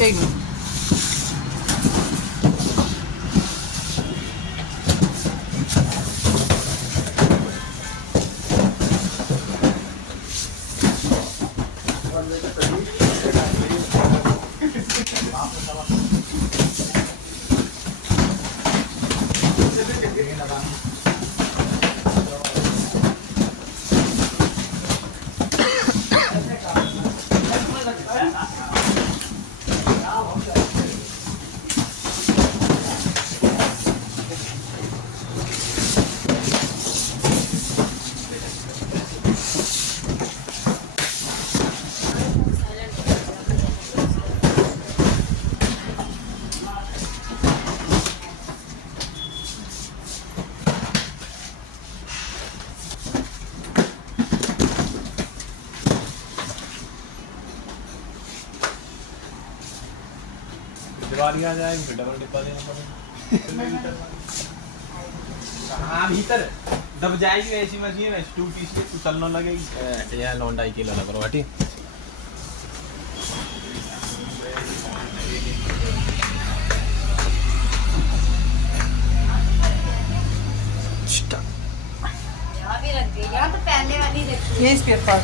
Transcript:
एक मिनट। दिवाली आ जाएगी फिर डबल डिब्बा देना पड़ेगा। हाँ भीतर दब जाएगी ऐसी मशीन है 2 पीस के तू चलने लगेगी यार लौंडा 2 किलो लग रहा हटी। यहाँ भी रख दी, यहाँ तो पहले वाली रखी है। ये स्पेयर पार्ट